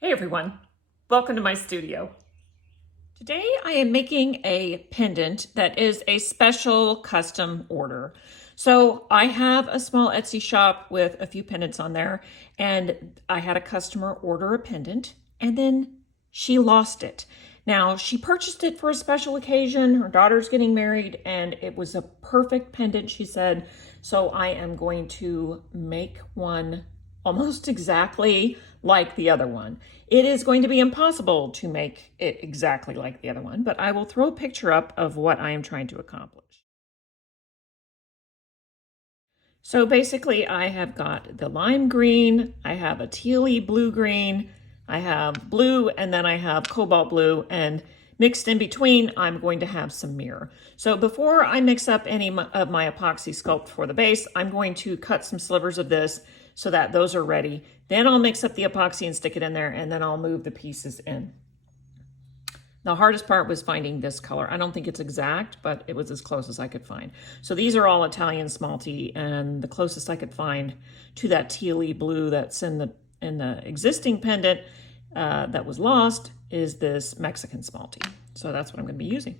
Hey everyone, welcome to my studio. Today I am making a pendant that is a special custom order. So I have a small Etsy shop with a few pendants on there, and I had a customer order a pendant and then she lost it. Now she purchased it for a special occasion, her daughter's getting married, and it was a perfect pendant, she said. So I am going to make one almost exactly like the other one. It is going to be impossible to make it exactly like the other one, but I will throw a picture up of what I am trying to accomplish. So basically I have got the lime green, I have a tealy blue green, I have blue, and then I have cobalt blue, and mixed in between, I'm going to have some mirror. So before I mix up any of my Apoxie Sculpt for the base, I'm going to cut some slivers of this so that those are ready. Then I'll mix up the epoxy and stick it in there, and then I'll move the pieces in. The hardest part was finding this color. I don't think it's exact, but it was as close as I could find. So these are all Italian smalti, and the closest I could find to that tealy blue that's in the existing pendant that was lost is this Mexican smalti. So that's what I'm going to be using.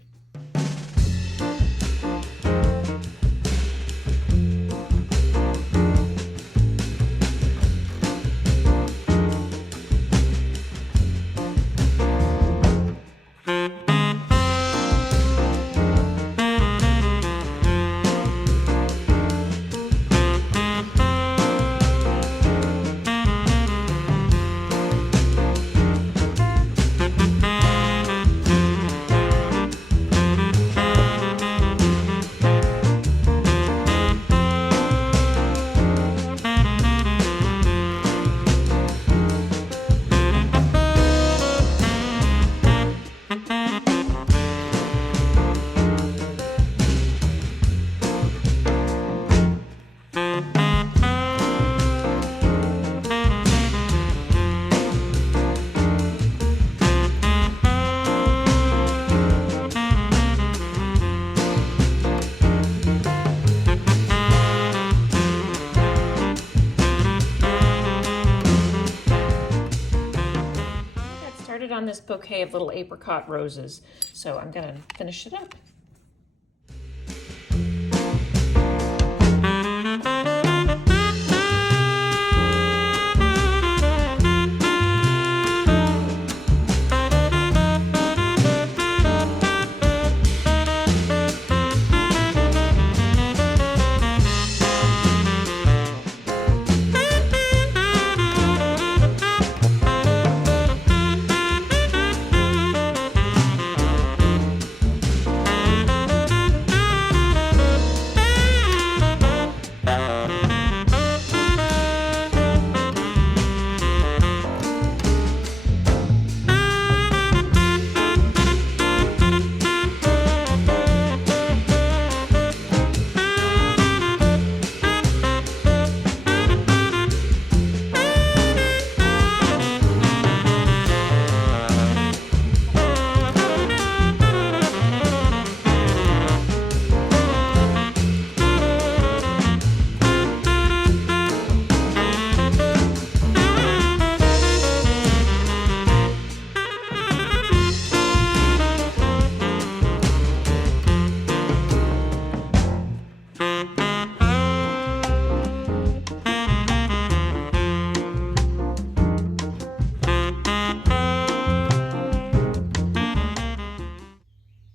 On this bouquet of little apricot roses, so I'm going to finish it up.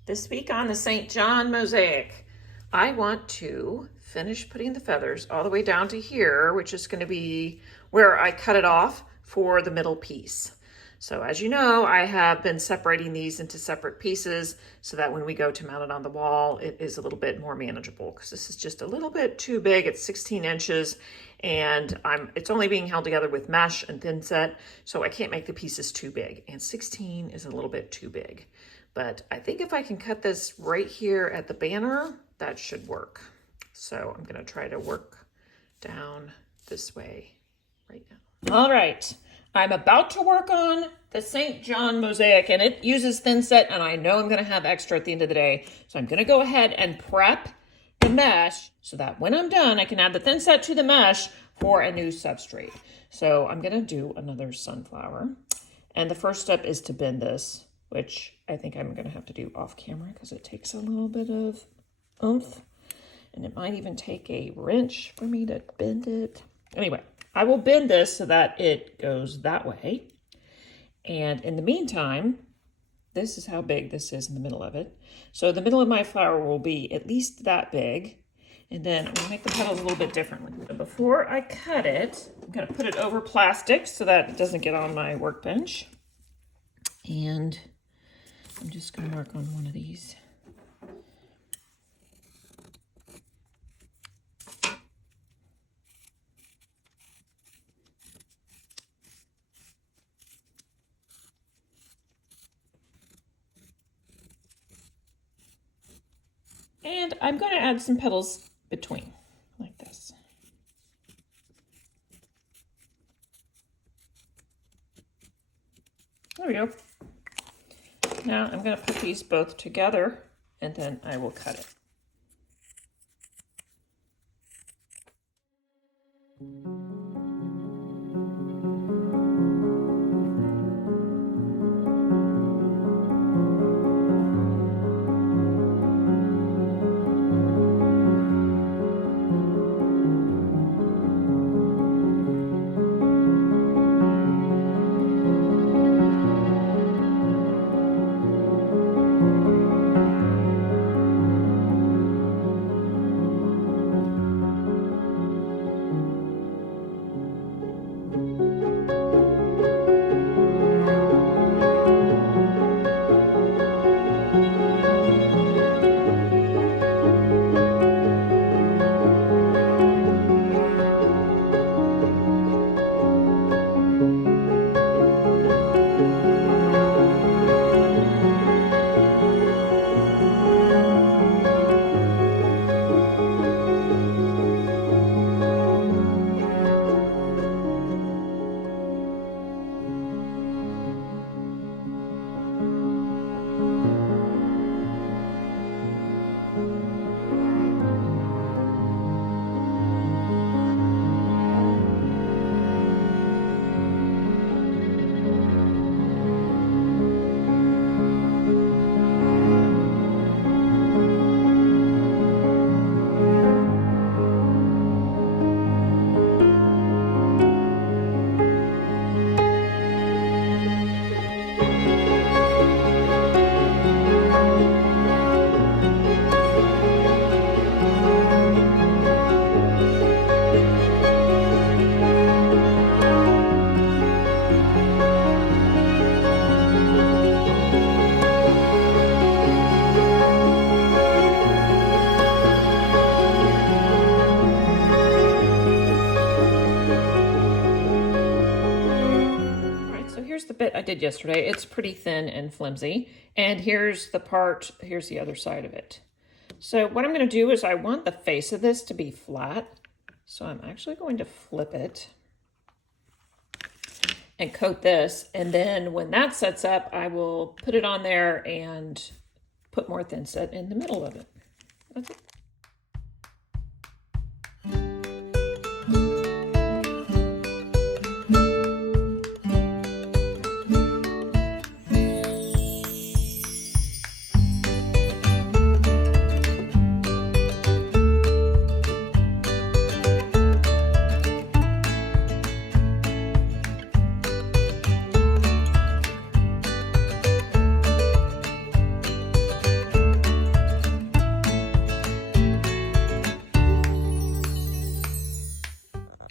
This week on the St. John Mosaic, I want to finish putting the feathers all the way down to here, which is going to be where I cut it off for the middle piece. So as you know, I have been separating these into separate pieces so that when we go to mount it on the wall, it is a little bit more manageable, because this is just a little bit too big. It's 16 inches and it's only being held together with mesh and thinset, so I can't make the pieces too big, and 16 is a little bit too big. But I think if I can cut this right here at the banner, that should work. So I'm gonna try to work down this way right now. All right, I'm about to work on the St. John Mosaic, and it uses thinset, and I know I'm gonna have extra at the end of the day. So I'm gonna go ahead and prep the mesh so that when I'm done, I can add the thinset to the mesh for a new substrate. So I'm gonna do another sunflower. And the first step is to bend this, which I think I'm going to have to do off camera because it takes a little bit of oomph. And it might even take a wrench for me to bend it. Anyway, I will bend this so that it goes that way. And in the meantime, this is how big this is in the middle of it. So the middle of my flower will be at least that big. And then I'm gonna make the petals a little bit differently. So before I cut it, I'm gonna put it over plastic so that it doesn't get on my workbench. And I'm just gonna mark on one of these. And I'm going to add some petals between, like this. There we go. Now I'm going to put these both together, and then I will cut it. Bit I did yesterday. It's pretty thin and flimsy. And here's the part, here's the other side of it. So what I'm going to do is I want the face of this to be flat. So I'm actually going to flip it and coat this. And then when that sets up, I will put it on there and put more thinset in the middle of it. That's it.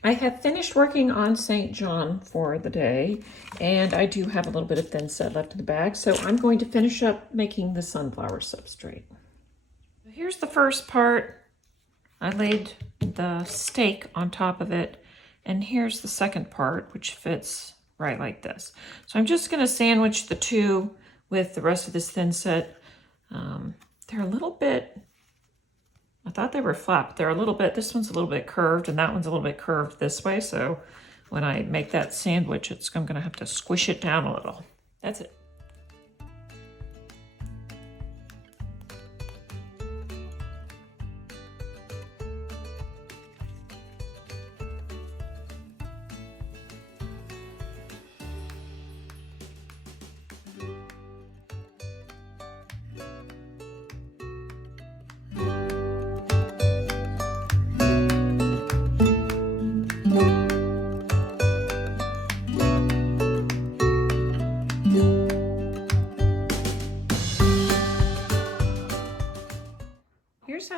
I have finished working on St. John for the day, and I do have a little bit of thinset left in the bag, so I'm going to finish up making the sunflower substrate. Here's the first part. I laid the stake on top of it, and here's the second part, which fits right like this. So I'm just going to sandwich the two with the rest of this thinset. They're a little bit, I thought they were flat, but they're a little bit, this one's a little bit curved and that one's a little bit curved this way. So when I make that sandwich, I'm going to have to squish it down a little. That's it.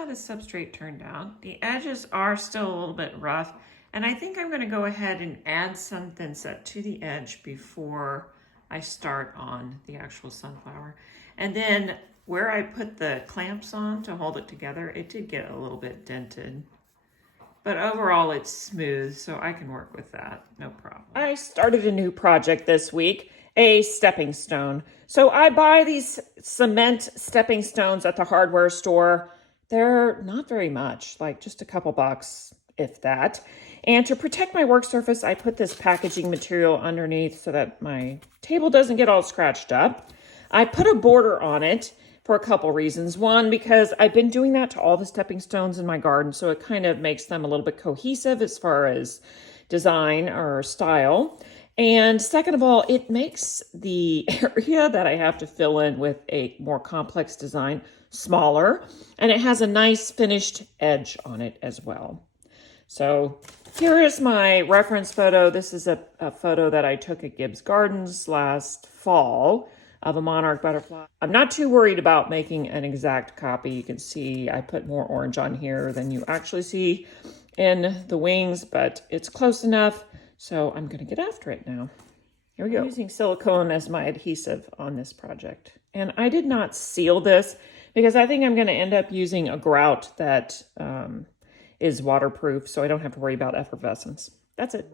how the substrate turned out. The edges are still a little bit rough, and I think I'm going to go ahead and add some thinset to the edge before I start on the actual sunflower. And then where I put the clamps on to hold it together, it did get a little bit dented. But overall it's smooth, so I can work with that, no problem. I started a new project this week, a stepping stone. So I buy these cement stepping stones at the hardware store. They're not very much, like just a couple bucks, if that. And to protect my work surface, I put this packaging material underneath so that my table doesn't get all scratched up. I put a border on it for a couple reasons. One, because I've been doing that to all the stepping stones in my garden, so it kind of makes them a little bit cohesive as far as design or style. And second of all, it makes the area that I have to fill in with a more complex design smaller, and it has a nice finished edge on it as well. So here is my reference photo. This is a photo that I took at Gibbs Gardens last fall of a monarch butterfly. I'm not too worried about making an exact copy. You can see I put more orange on here than you actually see in the wings, but it's close enough. So I'm gonna get after it now. Here we go. I'm using silicone as my adhesive on this project. And I did not seal this because I think I'm gonna end up using a grout that is waterproof, so I don't have to worry about effervescence. That's it.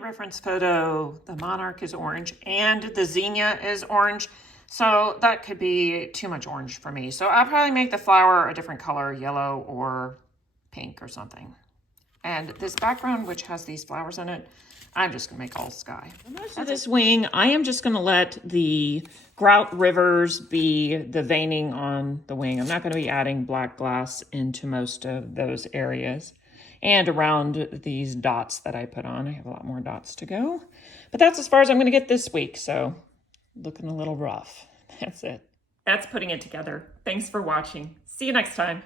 Reference photo, the monarch is orange and the zinnia is orange, so that could be too much orange for me. So I'll probably make the flower a different color, yellow or pink or something. And this background, which has these flowers in it, I'm just gonna make all sky. Most of this wing, I am just gonna let the grout rivers be the veining on the wing. I'm not gonna be adding black glass into most of those areas. And around these dots that I put on. I have a lot more dots to go. But that's as far as I'm gonna get this week, so looking a little rough. That's it. That's putting it together. Thanks for watching. See you next time.